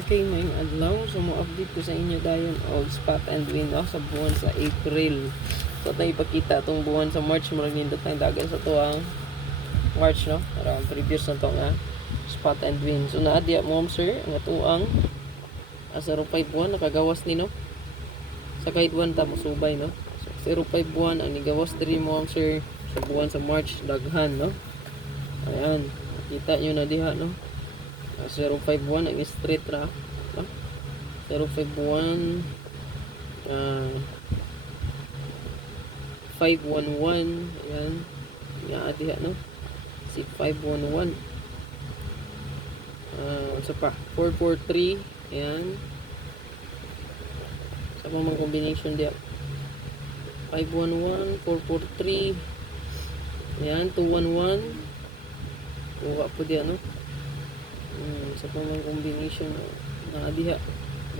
Okay, may adlaw. So, mo-update ko sa inyo dayon og spot and win sa buwan sa April. So, tayo ipakita itong buwan sa March. Marang nindot tayong dagan sa tuwang March, no? Parang previous na ito nga spot and win. So, naadya mo, sir, ang tuwang 0.5 buwan, nakagawas ni, no? Sa kahit 1 ta, musubay, no? So, 0.5 buwan, ang nigawas 3 mo, sir, sa buwan sa March, daghan, no? Ayan, nakita nyo na diha, no? 051 ang straight ra, no? 051 511, ayan nga diha, no? Si 511 sa pa 443, ayan sa mga combination diha 511 443, ayan 211 kuha po diha, no? Sa pamang combination na diha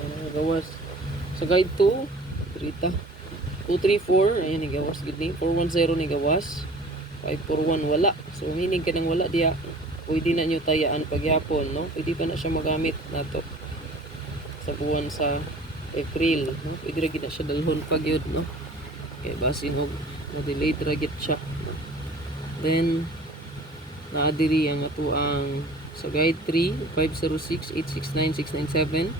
na gawas sa guide 2 trita 234, ayan ni gawas gid ni 410 ni gawas 541 wala, so meaning kanang wala diha pwede na nyo tayaan paghapon, no? Pwede pa na siya magamit nato sa buwan sa April, no? Pwede ra gid na siya dalhon pag yun, no? Kay basin og na-delayed ra gid siya, no? Then naadiri ang ato ang sa guide 3, 506, 869, 697.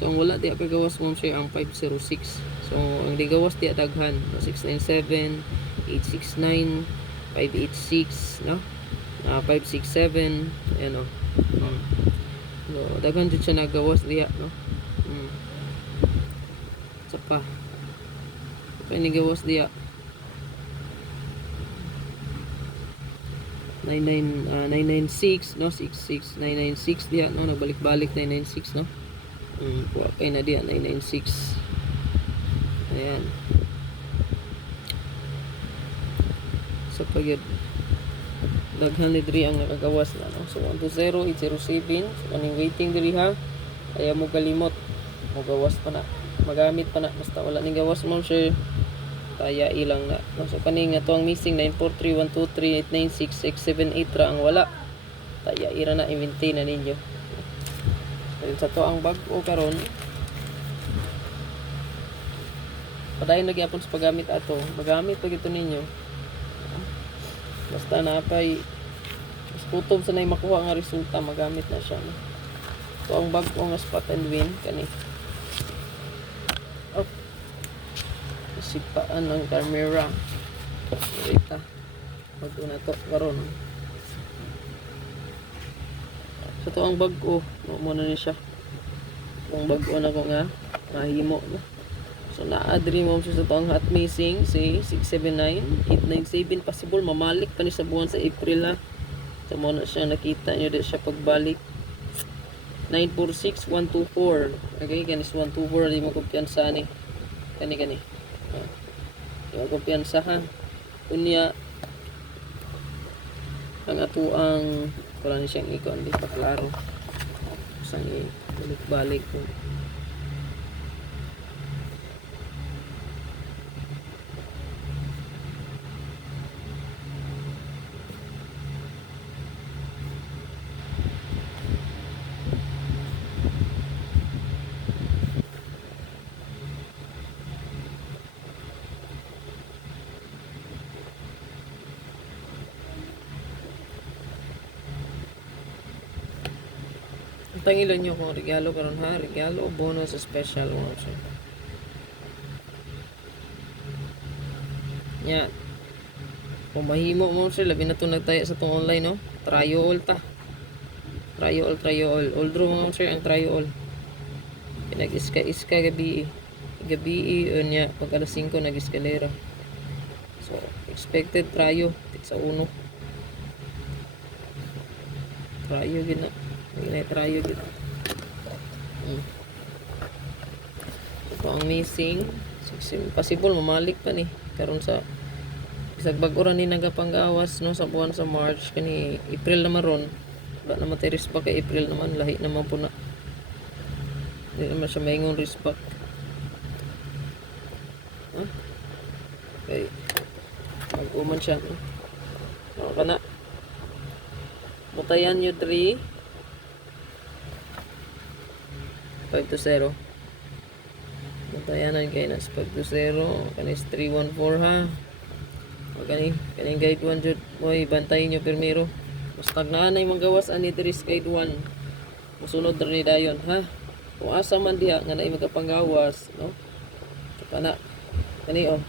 So, ang wala diya kagawas mo siya ang 506. So, ang digawas diya daghan, 697, 869, 586, no? 567, ayan, no? So, daghan dyan siya nagawas diya, no? Sa pa. So, nigawas diya. 996, no? 66 996 diha, no? Nagbalik-balik 996, no? Kuha kay na diha 996, ayan. So pag daghan ni diri ang nakagawas na, no? So 120 807, so kaning waiting diri, ha, kaya mo galimot mo gawas pa na, magamit pa na, basta wala ning gawas mo, sir, kaya ilang na, no? So kaning ato ang missing 943 123 896 678 ra ang wala, kaya ira na i-maintain na ninyo. So sa to ang bag-o karon, padayon lagi apon sa paggamit ato, magamit pag ito ninyo, basta napay mas kutob sa nay makuha nga resulta, magamit na siya, no? So ang bag-o nga spot and win kani, sipaan ng camera. Ita bago na to karon. So to ang bag-o mo na ni siya. Kung bag-o na ko nga mahimo, no? So naa-adri mo siya sa to ang hot missing si 679 897, possible mamalik pa ni sa buwan sa April, ha. So mo na siya nakita nyo di siya pagbalik 946 124, okay, kanis 124 di mo kumpiyansa ni kani yung kumpiyansa, ha. Kunya ang ato ang wala ni siyang ikon, di pa klaro sang balik-balik ko. Tangilan nyo kung regalo karon, ha, regalo o bonus special mo siya. Yan. Kung mahimo mo siya, labi na ito nagtaya sa itong online, no? Try all ta. Try all. All draw mo siya ang try all. Nag-iska gabi. Gabi, niya, pag alas 5 nag-eskalera. So, expected tryo. Sa 1. Tryo, gina. Tryo gina. Ito ang missing. Possible, mamalik pa ni. Karon sa isag bag-ura ni nagapanggawas, no, sa buwan sa March kani April naman ron, wala naman tayo rispak kay April naman, lahi naman po na, hindi naman siya mayingon rispak, huh? Okay, mag-uman siya, no? So, kana mutayan nyo 3 5 to 0. Bantayanan kay nas 5 to 0. Kanis 314 ha. O kaning guide 1 jud. Moy bantayin nyo primero. Basta naanay manggawas ani diri sa guide 1. Musunod ra ni dayon ha. Kung asa man diha nga naay magapanggawas, no? Kana kani oh.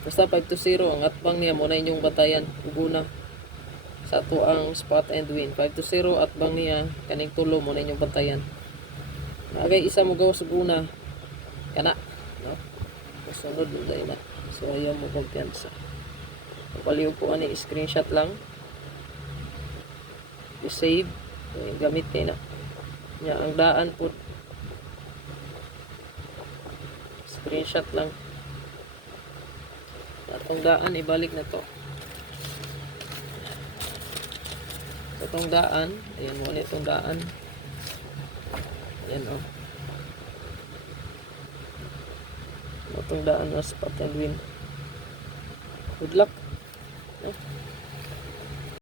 Basta 5 to 0 ang atbang niya mo na inyong batayan uguna sa ato ang spot and win. 5 to 0 atbang niya kaning tulo mo na inyong batayan. Agay isa mo gawas uguna kana, no? Kasunod dai na. So ayaw mo kumpiyansa. Paliw po ani screenshot lang. I-save gamit kay na. Nya ang daan po screenshot lang. Atong daan ibalik na to. So itong daan, ayan mo ulit itong daan. Ayan oh. Itong daan na spot and win. Good luck. No?